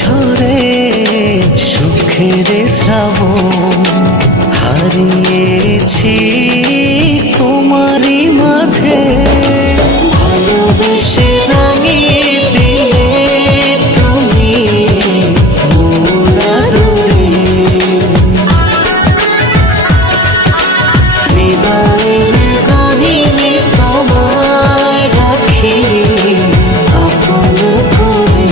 ঝরে সুখের শ্রাবণ, হারিয়েছি তোমারই মাঝে। ভালোবেসে রাঙিয়ে দিলে তুমি মোর আদরে, হৃদয়ের গহীনে তোমায় রাখি আপন করে।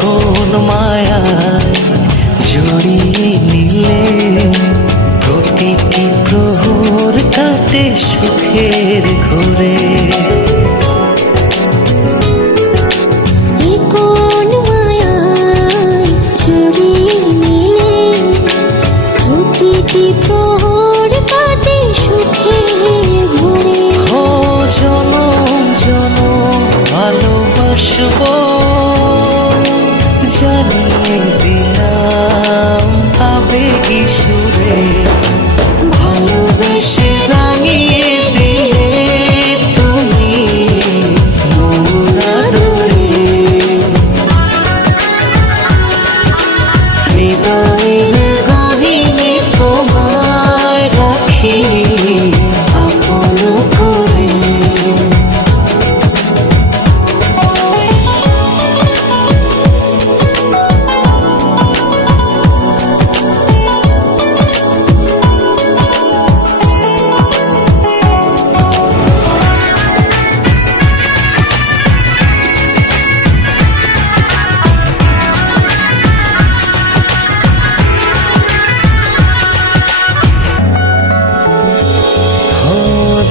কোন মায়ায় জড়িয়ে নিলে প্রতিটি প্রহর কাটে সুখের ঘরে। কোন মায়ায় জড়িয়ে নিলে প্রতিটি প্রহর কাটে সুখের ঘরে। ও জনম জনম ভালোবাসবো, জানিয়ে দিলাম আবেগী সুরে। ভালোবেসে রাঙিয়ে দিলে তুমি মোর আদরে, হৃদয়ের গহীনে তোমায় রাখি আপন করে।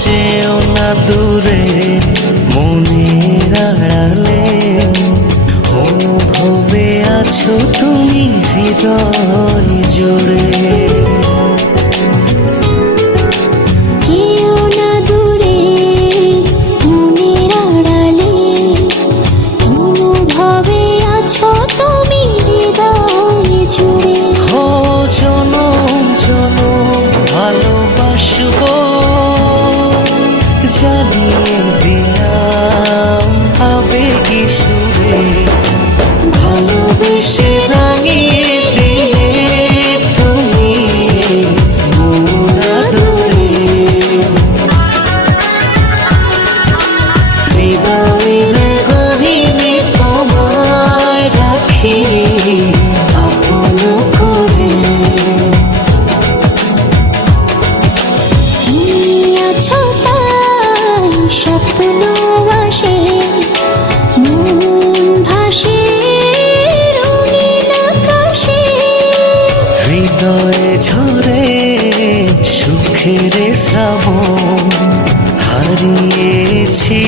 যেও না দূরে মনের আড়ালে, অনুভবে আছো তুমি হৃদয় জোড়ে। যেও না দূরে মনের আড়ালে, অনুভবে আছো তুমি হৃদয় জুড়ে। ও জনম জনম ভালোবাসবো, জানিয়ে দিলাম আবেগী সুরে। ভালোবেসে রাঙিয়ে দিলে তুমি মোর আদরে, হৃদয়ের গহীনে তোমায় রাখি আপন করে। তুমি আছো তাই স্বপ্ন আসে, মন ভাসে রঙিন আকাশে। হৃদয়ে ঝরে সুখের শ্রাবণ, হারিয়েছি